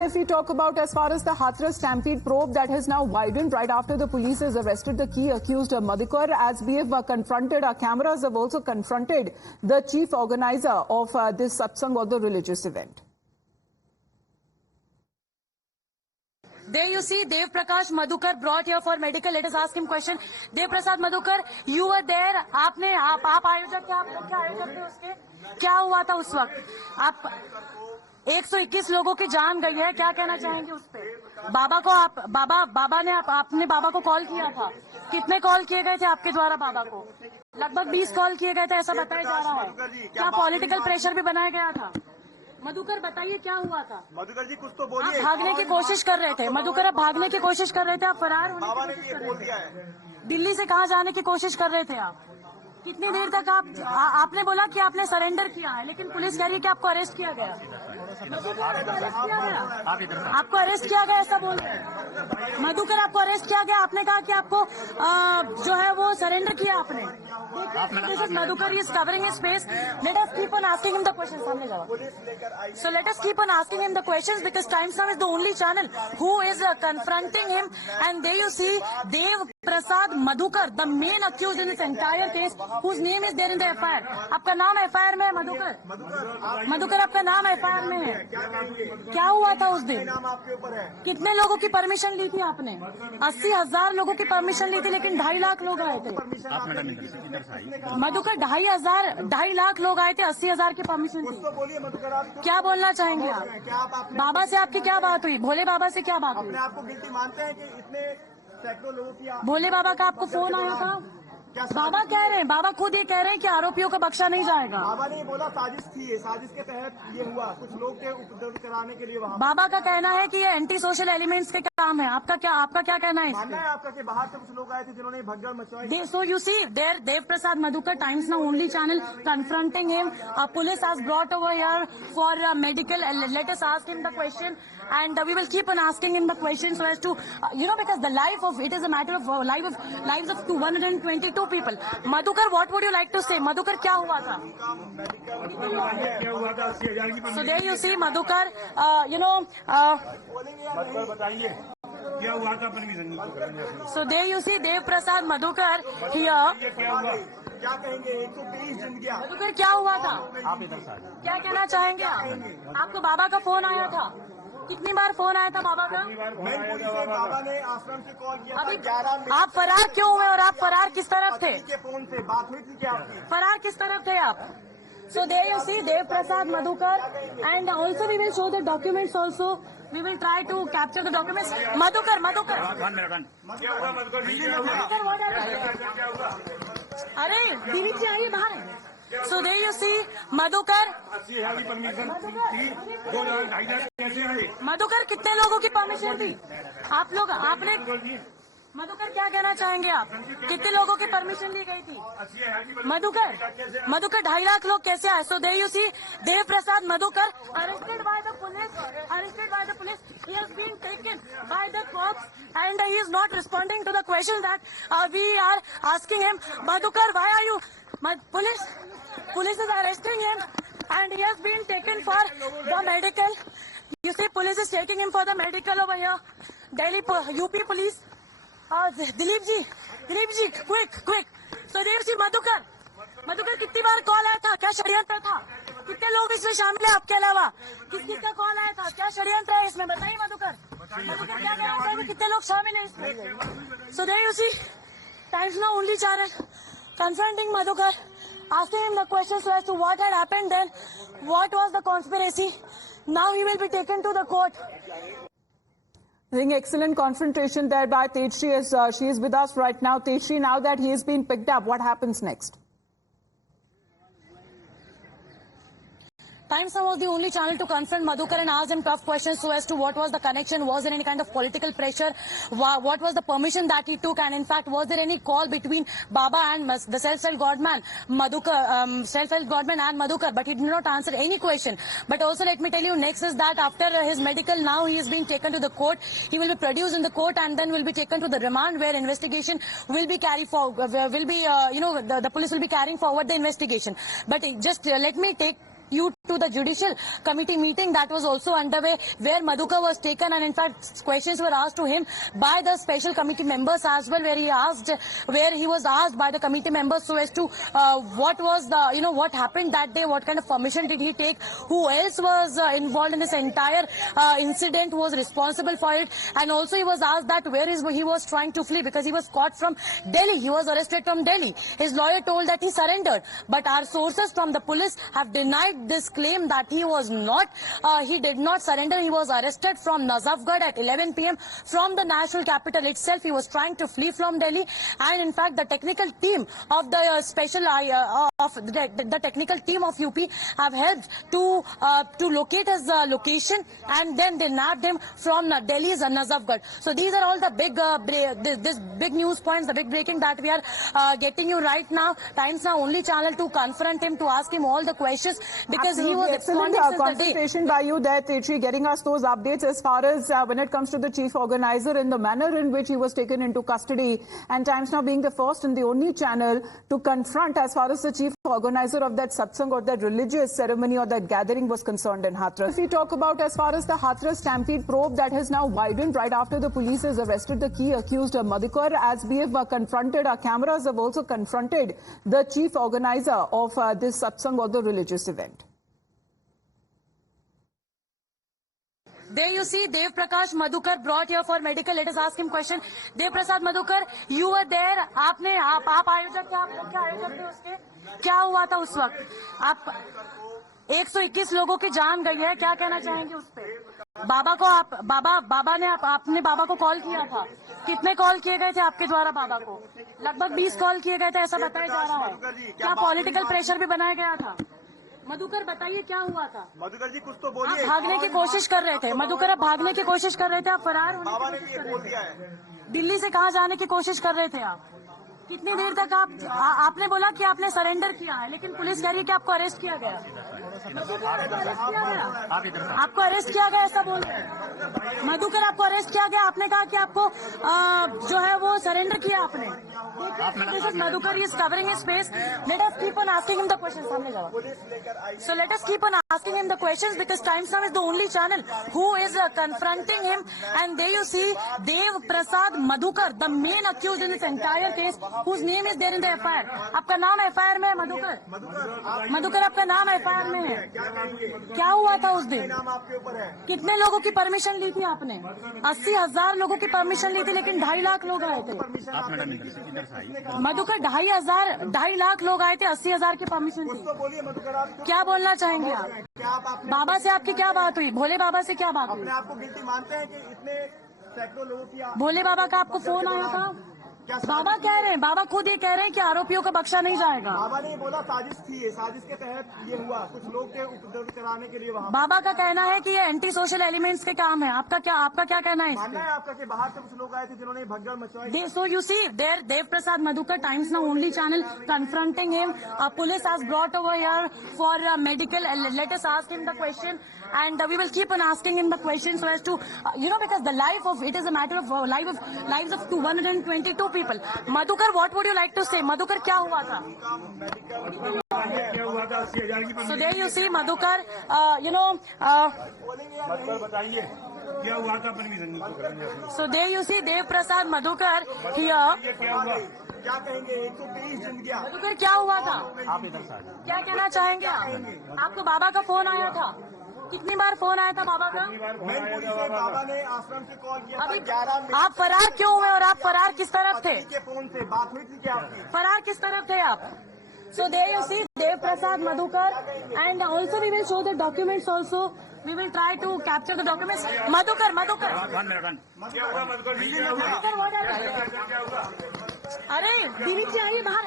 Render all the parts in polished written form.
If we talk about as far as the Hathras stampede probe that has now widened right after the police has arrested the key accused Madhukar, as we have confronted, our cameras have also confronted the chief organizer of this satsang or the religious event. There you see Dev Prakash Madhukar brought here for medical. Let us ask him question. Dev Prasad Madhukar, you were there. आप आयोजक थे, आप क्या आयोजक थे उसके? क्या हुआ था उस वक्त? आप 121 लोगों की जान गई है, क्या कहना चाहेंगे उस पे? बाबा को आपने बाबा को कॉल किया था। कितने कॉल किए गए थे आपके द्वारा बाबा को? लगभग 20 कॉल किए गए थे, ऐसा बताया जा रहा है। क्या पॉलिटिकल प्रेशर भी बनाया गया था? मधुकर बताइए क्या हुआ था? मधुकर जी कुछ तो बोलिए। आप भागने की कोशिश कर रहे थे मधुकर, आप भागने की कोशिश कर रहे थे, आप फरार होने की कोशिश कर रहे थे। दिल्ली से कहाँ जाने की कोशिश कर रहे थे आप? कितनी देर तक आपने बोला कि आपने सरेंडर किया है, लेकिन पुलिस कह रही है कि आपको अरेस्ट किया गया। आपको अरेस्ट किया गया ऐसा बोल रहे हैं मधुकर, आपको अरेस्ट किया गया। आपने कहा कि आपको जो है वो सरेंडर किया आपने। Madhukar is covering his face. Let us keep on asking him the question. सामने जाओ। So let us keep on asking him the questions because times now is the only channel who is confronting him, and there you see Dev Prasad Madhukar, the main accused in this entire case, whose name is there in the FIR. आपका नाम FIR में है मधुकर? मधुकर आपका नाम FIR में है। क्या हुआ था उस दिन? कितने लोगों की परमिशन ली थी आपने? 80,000 लोगों की परमिशन ली थी, लेकिन 2.5 लाख लोग आए थे। मधुकर 2.5 लाख लोग आए थे, 80,000 की परमिशन थी। क्या बोलना चाहेंगे आप? बाबा से आपकी क्या बात हुई? भोले बाबा से क्या बात हुई? आपको गिल्टी मानते हैं कि इतने सैकड़ों लोगों की भोले बाबा का आपको फोन आया था? बाबा कह रहे हैं, बाबा खुद ये कह रहे हैं कि आरोपियों को बख्शा नहीं जाएगा। बाबा ने बोला साजिश थी, साजिश के तहत ये हुआ, कुछ लोग के उपद्रव कराने के लिए वहाँ। बाबा का कहना है कि ये एंटी सोशल एलिमेंट्स के काम है। आपका क्या कहना है? मानना है आपका कि बाहर से कुछ लोग आए थे जिन्होंने भगदड़ मचाई? So you see there Dev Prasad Madhukar, Times Now only channel, confronting him. Police has brought over here for medical. Let us ask him the question, and we will keep on asking him the question so as to because the life of it is a matter of lives of 122 people. Madhukar, what would you like to say? Madhukar, क्या हुआ था? So there you see Madhukar, बताइए क्या हुआ था permission? So there you see Dev Prasad Madhukar here. क्या कहेंगे? 123 जिंदगियां। मधुकर क्या हुआ था? आप इधर से क्या कहना चाहेंगे आप? आपको बाबा का फोन आया था? कितनी बार फोन आया था बाबा का? बाबा ने आश्रम से कॉल किया था। आप फरार क्यों हुए और आप फरार किस तरफ थे? के फोन से बात हुई थी क्या आपकी? फरार किस तरफ थे आप? So there you see Dev Prasad Madhukar, and also we will show the documents also. We will try to capture the documents. Madhukar. अरे दिलीप जी आइए बाहर। So there you see Madhukar. Madhukar कितने लोगों की परमिशन थी? आपने मधुकर क्या कहना चाहेंगे आप? कितने लोगों की परमिशन ली गई थी? मधुकर 2.5 लाख लोग कैसे आए? So there you see Dev Prasad Madhukar arrested by the police. He has been taken by the cops and he is not responding to the question that we are asking him. Madhukar, why are you? Police is arresting him and he has been taken for the medical. You see, police is taking him for the medical over here. Delhi UP police. Dilip ji quick. So Dev ji Madhukar कितनी बार call आया था? क्या षड्यंत्र था? कितने लोग इसमें शामिल है आपके अलावा? किसका कॉल आया था? क्या षड्यंत्र है इसमें? बताइए मधुकर क्या कहना चाहिए? कितने लोग शामिल है इसमें? So there you see Times Now only channel confronting Madhukar, asking him the questions as to what had happened then, what was the conspiracy. Now he will be taken to the court. I think excellent confrontation there by Tejshri as she is with us right now. Tejshri, now that he has been picked up, what happens next? Times Now was the only channel to confront Madhukar and ask him tough questions so as to what was the connection, was there any kind of political pressure, what was the permission that he took, and in fact was there any call between Baba and the self-help godman and Madhukar, but he did not answer any question. But also let me tell you, next is that after his medical, now he is being taken to the court. He will be produced in the court and then will be taken to the remand where investigation will be carried forward, the police will be carrying forward the investigation. But just let me take you to to the judicial committee meeting that was also underway, where Madhukar was taken, and in fact questions were asked to him by the special committee members as well, where he was asked by the committee members so as to what was the, what happened that day, what kind of permission did he take, who else was involved in this entire incident, was responsible for it, and also he was asked that he was trying to flee because he was caught from Delhi. He was arrested from Delhi. His lawyer told that he surrendered, but our sources from the police have denied this claim that he was not. He did not surrender. He was arrested from Nazafgarh at 11 p.m. from the national capital itself. He was trying to flee from Delhi, and in fact, the technical team of the the technical team of UP have helped to locate his location, and then they nabbed him from Delhi's Nazafgarh. So these are all the big this big news points, the big breaking that we are getting you right now. Times Now only channel to confront him, to ask him all the questions, because he was excellent concentration by you there, Tetri, getting us those updates as far as when it comes to the chief organizer and the manner in which he was taken into custody, and Times Now being the first and the only channel to confront as far as the chief organizer of that satsang or that religious ceremony or that gathering was concerned in Hathras. If we talk about as far as the Hathras stampede probe that has now widened right after the police has arrested the key accused Madhukar, as we have confronted, our cameras have also confronted the chief organizer of this satsang or the religious event. There you see Dev Prakash Madhukar brought here for medical. Let us ask him question. Dev Prasad Madhukar, you were there. आप आयोजक थे, आप लोग क्या आयोजक थे उसके? क्या हुआ था उस वक्त? आप 121 लोगों की जान गई है, क्या कहना चाहेंगे उस पे? आपने बाबा को कॉल किया था? कितने कॉल किए गए थे आपके द्वारा बाबा को? लगभग 20 कॉल किए गए थे, ऐसा बताया जा रहा है। क्या पॉलिटिकल प्रेशर भी बनाया गया था? मधुकर बताइए क्या हुआ था? मधुकर जी कुछ तो बोलिए। आप भागने की कोशिश कर रहे थे मधुकर, आप भागने की कोशिश कर रहे थे, आप फरार होने की कोशिश कर रहे थे। दिल्ली से कहाँ जाने की कोशिश कर रहे थे आप? कितनी देर तक आपने बोला कि आपने सरेंडर किया है, लेकिन पुलिस कह रही है कि आपको अरेस्ट किया गया। आपको अरेस्ट किया गया ऐसा बोल रहे हैं मधुकर, आपको अरेस्ट किया गया। आपने कहा कि आपको जो है वो सरेंडर किया आपने। Madhukar is covering his face. Let us keep on asking him the questions. सामने जाओ। So let us keep on asking him the questions, because Times Now is the only channel who is confronting him. And there you see Dev Prasad Madhukar, the main accused in this entire case, whose name is there in the FIR. आपका नाम FIR में है मधुकर? मधुकर आपका नाम FIR में है। क्या हुआ था उस दिन? कितने लोगों की परमिशन ली थी आपने? 80,000 लोगों की परमिशन ली थी, लेकिन 2.5 लाख लोग आए थे। मधुकर 2.5 लाख लोग आए थे, 80,000 की परमिशन थी। क्या बोलना चाहेंगे आप? बाबा से आपकी क्या बात हुई? भोले बाबा से क्या बात हुई? अपने आपको गिल्टी मानते हैं कि इतने सैकड़ों लोगों की भोले बाबा का आपको फोन आया था? बाबा कह रहे हैं, बाबा खुद ये कह रहे हैं कि आरोपियों को बख्शा नहीं जाएगा। बाबा ने बोला साजिश थी, साजिश के तहत ये हुआ, कुछ लोग के उपद्रव कराने के लिए वहाँ। बाबा का कहना है कि ये एंटी सोशल एलिमेंट्स के काम है। आपका क्या कहना है? मानना है आपका कि बाहर से कुछ लोग आए थे जिन्होंने भगदड़ मचाई? So you see there Dev Prasad Madhukar, Times Now only channel, confronting him. Police has brought over here for medical. Let us ask him the question, and we will keep on asking him the question so as to because the life of it is a matter of lives of 122 people. Madhukar, what would you like to say? Madhukar, क्या हुआ था? So there you see Madhukar, बताएंगे क्या हुआ था permission. So there you see Dev Prasad Madhukar here. क्या कहेंगे? 123 जिंदगियां। मधुकर क्या हुआ था? आप इधर से क्या कहना चाहेंगे आप? आपको बाबा का फोन आया था? कितनी बार फोन आया था बाबा का? मैनपुरी से बाबा ने आश्रम से कॉल किया था। 11 आप फरार क्यों हुए और आप फरार किस तरफ थे? के फोन से बात हुई थी क्या आपकी? फरार किस तरफ थे आप? So there you see Dev Prasad Madhukar, and also we will show the documents also. We will try to capture the documents. Madhukar. 1 minute. Madhukar, what happened? अरे दीदी जी आइए बाहर।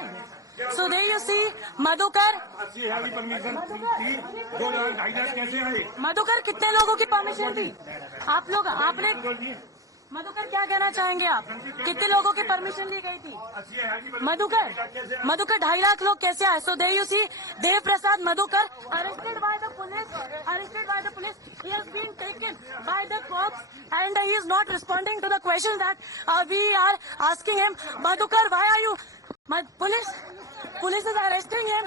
So there you see Madhukar. Madhukar कितने लोगों की permission थी? आपने मधुकर क्या कहना चाहेंगे आप? कितने लोगों की परमिशन ली गई थी? मधुकर 2.5 लाख लोग कैसे आए? So there you see Dev Prasad Madhukar arrested by the police. He has been taken by the cops, and he is not responding to the question that we are asking him. Madhukar, why are you? Police is arresting him.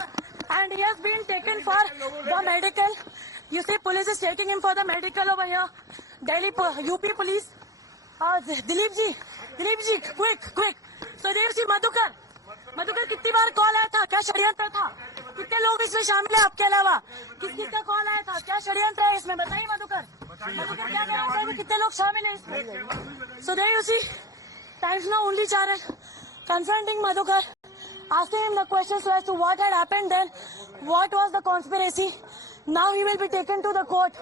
and he has been taken for the medical. You see, police is taking him for the medical over here. Delhi UP police. Dilip ji, quick. Sudev जी, मधुकर कितनी बार call आया था? क्या षड्यंत्र था? कितने लोग इसमें शामिल है आपके अलावा? किस का कॉल आया था? क्या षड्यंत्र है इसमें? बताइए मधुकर क्या कहना चाहिए? कितने लोग शामिल है इसमें? Sudev you see, Times Now only channel confronting Madhukar, asking him the questions as to what had happened then, what was the conspiracy. Now he will be taken to the court.